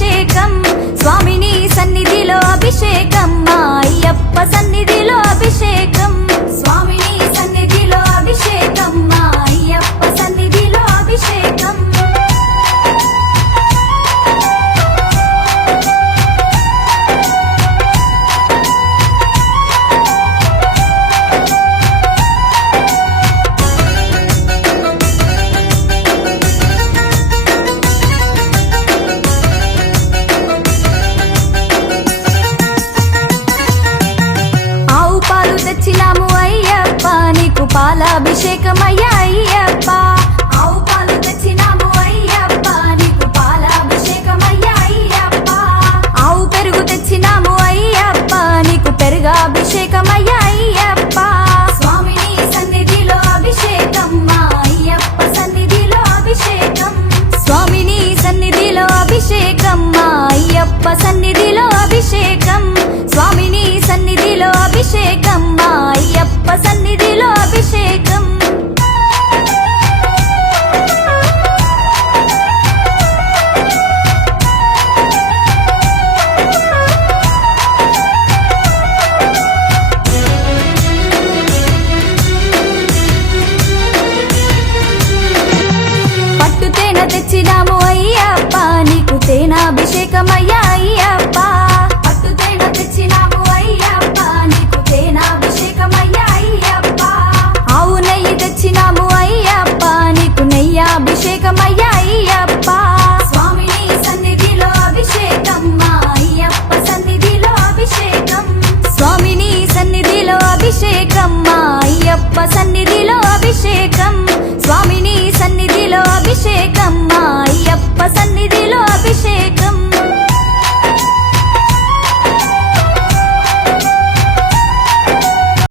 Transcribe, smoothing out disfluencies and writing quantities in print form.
అభిషేకం స్వామిని సన్నిధిలో అభిషేకం మా అయ్యప్ప సన్నిధిలో అభిషేకం స్వామిని సన్నిధిలో అభిషేకం మా అయ్యప్ప సన్నిధిలో అభిషేకం తెచ్చినాము అయ్యప్ప నీకు పాలాభిషేకమయ్యా అయ్యప్ప ఆవు పాలు తెచ్చినాము అయ్యప్ప నీకు పాలాభిషేకమయ్యా అయ్యప్ప ఆవు పెరుగు తెచ్చినాము అయ్యప్ప నీకు పెరుగాభిషేకమయ్యా అయ్యప్ప స్వామిని సన్నిధిలో అభిషేకం మా అయ్యప్ప సన్నిధిలో అభిషేకం స్వామిని సన్నిధిలో అభిషేకం మా అయ్యప్ప సన్నిధిలో అభిషేకం స్వామిని సన్నిధిలో అభిషేకం మా అయ్యప్ప సన్నిధిలో అభిషేకం పట్టు తేనె తెచ్చినాము అయ్యప్ప నీకు తేనాభిషేకమయ్యా